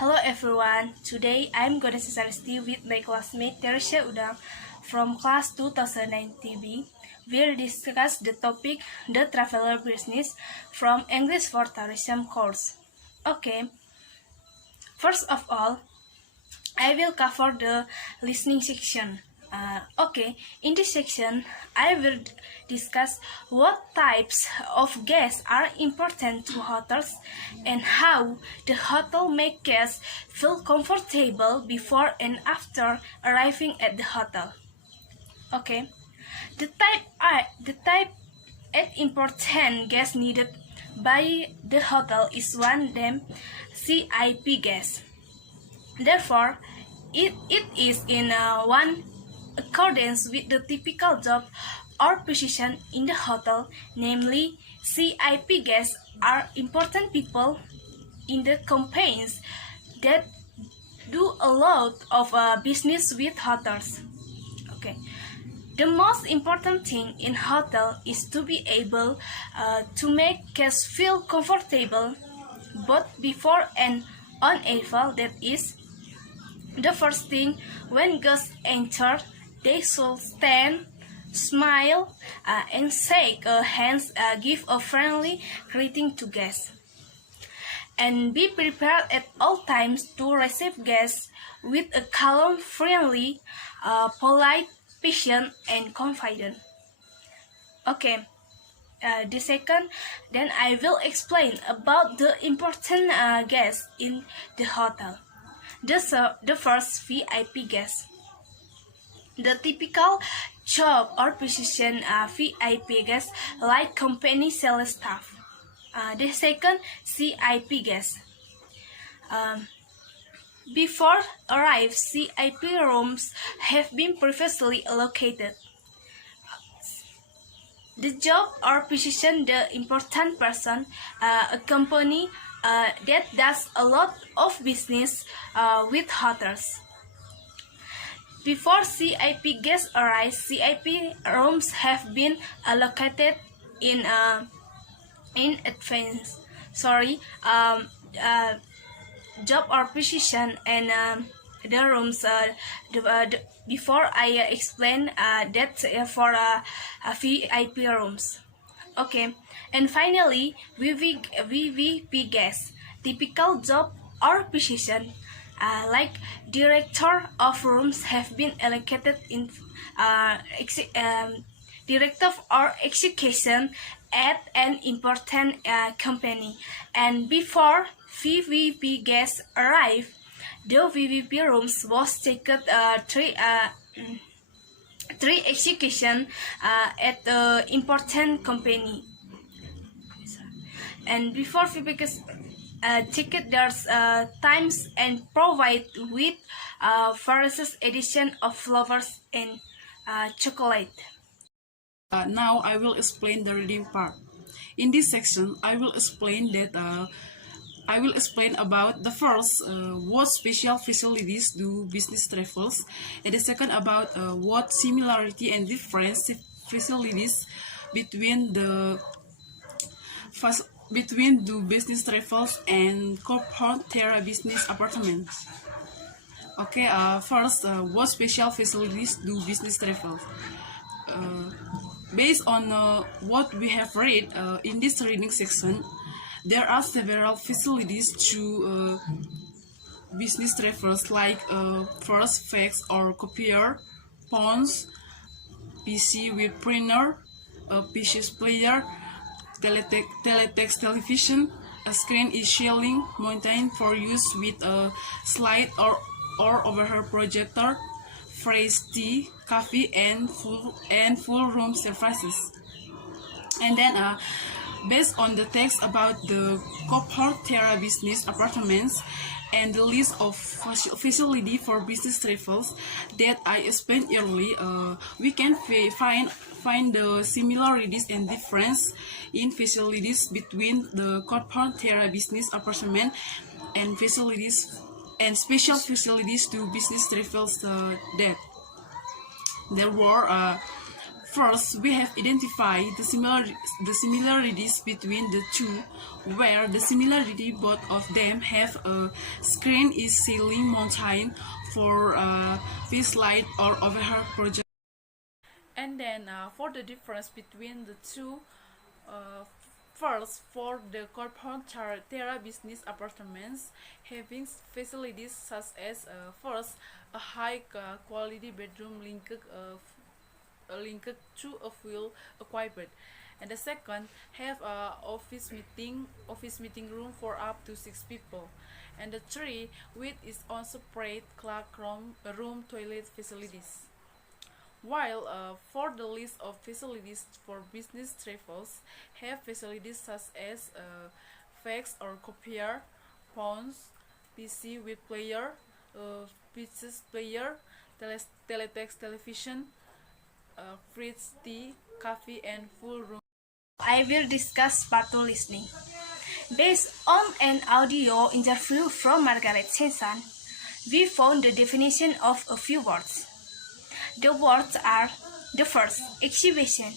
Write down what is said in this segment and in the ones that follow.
Hello everyone, today I'm gonna study with my classmate Teresa Udang from class 2009 TB. We'll discuss the topic The Traveler Business from English for Tourism course. Okay, first of all, I will cover the listening section. In this section, I will discuss what types of guests are important to hotels and how the hotel make guests feel comfortable before and after arriving at the hotel. Okay, the type 8 important guests needed by the hotel is one them CIP guests. Therefore, it is in one accordance with the typical job or position in the hotel, namely CIP guests are important people in the companies that do a lot of business with hotels. Okay. The most important thing in hotel is to be able to make guests feel comfortable both before and on arrival. That is, the first thing when guests enter, they should stand, smile, and shake hands, give a friendly greeting to guests. And be prepared at all times to receive guests with a calm, friendly, polite, patient, and confident. Okay, the second, then I will explain about the important guests in the hotel. The first VIP guest. The typical job or position VIP guest like company sales staff. The second CIP guest. Before arrive, CIP rooms have been previously allocated. The job or position the important person, a company that does a lot of business with hotels. Before CIP guests arrive, CIP rooms have been allocated in advance. Job or position and the rooms. Before I explain that for VIP rooms. Okay, and finally, VVP guests, typical job or position like director of rooms have been allocated in director or execution at an important company. And before VVP guests arrive, the VVP rooms was taken three execution at the important company. And before VVP ticket, there's times and provide with various edition of flowers and chocolate. Now I will explain the reading part. In this section, I will explain about the first, what special facilities do business travels, and the second about what similarity and difference facilities between the business travels and corporate terra business apartments. Okay, first, what special facilities do business travels? Based on what we have read in this reading section, there are several facilities to business travelers, like first, fax or copier, phones, PC with printer, PC player, teletext television, a screen is shielding mounted for use with a slide or overhead projector, phrase tea, coffee, and full room services. And then based on the text about the corporate terra business apartments and the list of facility for business travels that I explained earlier, we can find the similarities and difference in facilities between the corporate terra business apartment and facilities and special facilities to business travels that there were First, we have identified the similarities between the two, where the similarity both of them have a screen is ceiling mountain for fish light or overhead project. And then for the difference between the two, uh, first for the corporate terra business apartments having facilities such as first a high quality bedroom linked to a full equipped, and the second have a office meeting room for up to 6 people, and the three with its own separate room toilet facilities. While for the list of facilities for business travels have facilities such as fax or copier, phones, PC with player, pieces player, teletext television, fridge, tea, coffee, and full room. I will discuss part 2 listening. Based on an audio interview from Margaret Simpson, we found the definition of a few words. The words are: the first, exhibition.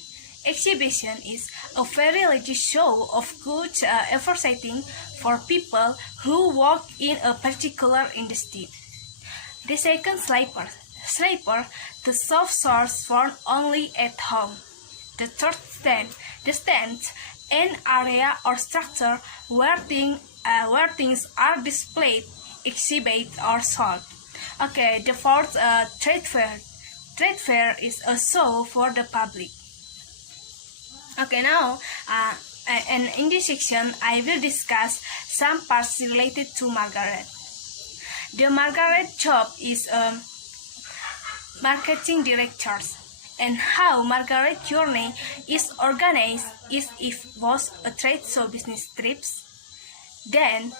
Exhibition is a very large show of goods advertising for people who work in a particular industry. The second, slipper. Slipper, the soft source found only at home. The third, stand. The stand, an area or structure where things are displayed, exhibited, or sold. Okay, the fourth, trade fair. Trade fair is a show for the public. Okay, now, and in this section, I will discuss some parts related to Margaret. The Margaret job is a marketing director, and how Margaret journey is organized is if was a trade show business trips. Then,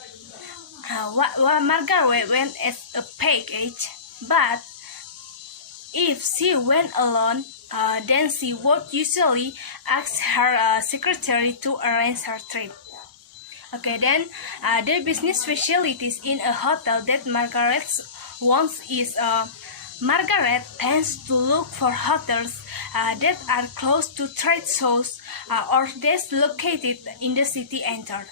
Margaret went as a package, but if she went alone, then she would usually ask her secretary to arrange her trip. Okay, then the business facilities in a hotel that Margaret wants is Margaret tends to look for hotels that are close to trade shows or that's located in the city center.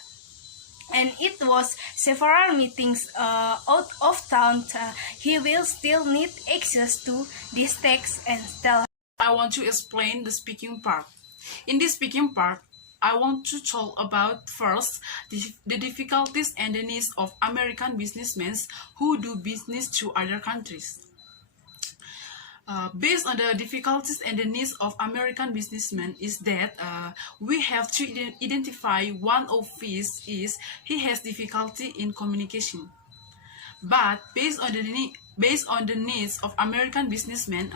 And it was several meetings out of town. He will still need access to this text and tell. I want to explain the speaking part. In this speaking part, I want to talk about first the difficulties and the needs of American businessmen who do business to other countries. Based on the difficulties and the needs of American businessmen is that we have to identify one of these is he has difficulty in communication. But based on the needs of American businessmen,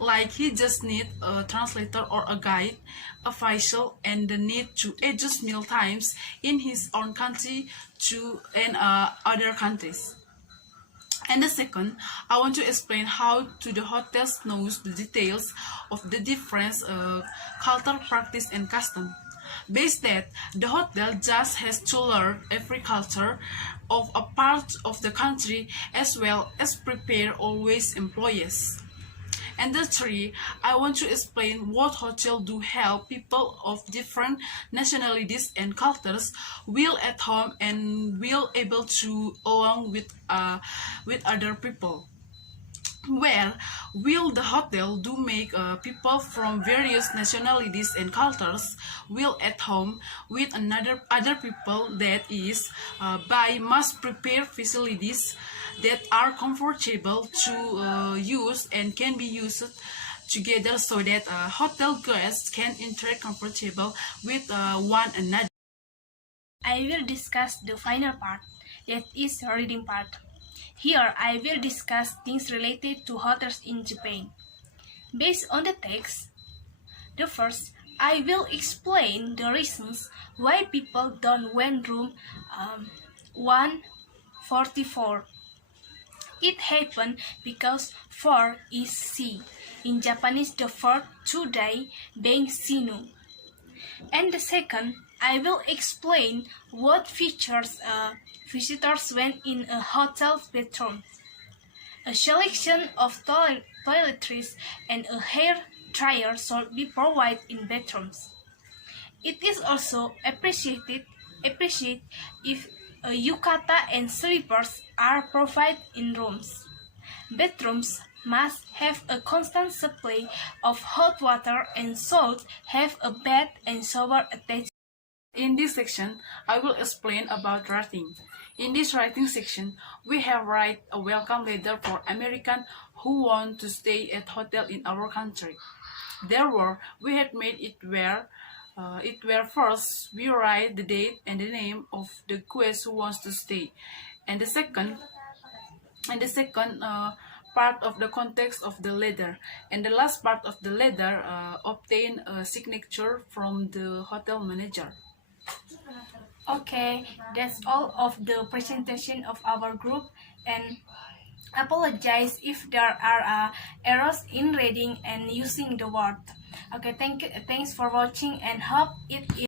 like he just need a translator or a guide, official, and the need to adjust meal times in his own country to and other countries. And the second, I want to explain how to the hotels knows the details of the different cultural practice and custom. Based that, the hotel just has to learn every culture of a part of the country as well as prepare always employees. And the three, I want to explain what hotel do help people of different nationalities and cultures will at home and will able to along with other people. Where will the hotel do make people from various nationalities and cultures will at home with other people that is by must prepare facilities that are comfortable to use and can be used together so that hotel guests can interact comfortable with one another. I will discuss the final part, that is reading part. Here I will discuss things related to hotels in Japan. Based on the text, the first, I will explain the reasons why people don't want room 144. It happened because 4 is C. In Japanese, the verb today being sinu. And the second, I will explain what features visitors when in a hotel bedroom. A selection of toiletries and a hair dryer should be provided in bathrooms. It is also appreciate if a yukata and slippers are provided in rooms. Bathrooms must have a constant supply of hot water and should have a bath and shower attached. In this section, I will explain about writing. In this writing section, we have write a welcome letter for Americans who want to stay at hotel in our country. Therefore, we had made it where first we write the date and the name of the guest who wants to stay, and the second part of the context of the letter, and the last part of the letter obtain a signature from the hotel manager. Okay, that's all of the presentation of our group, and apologize if there are errors in reading and using the word. Okay, thanks for watching and hope it is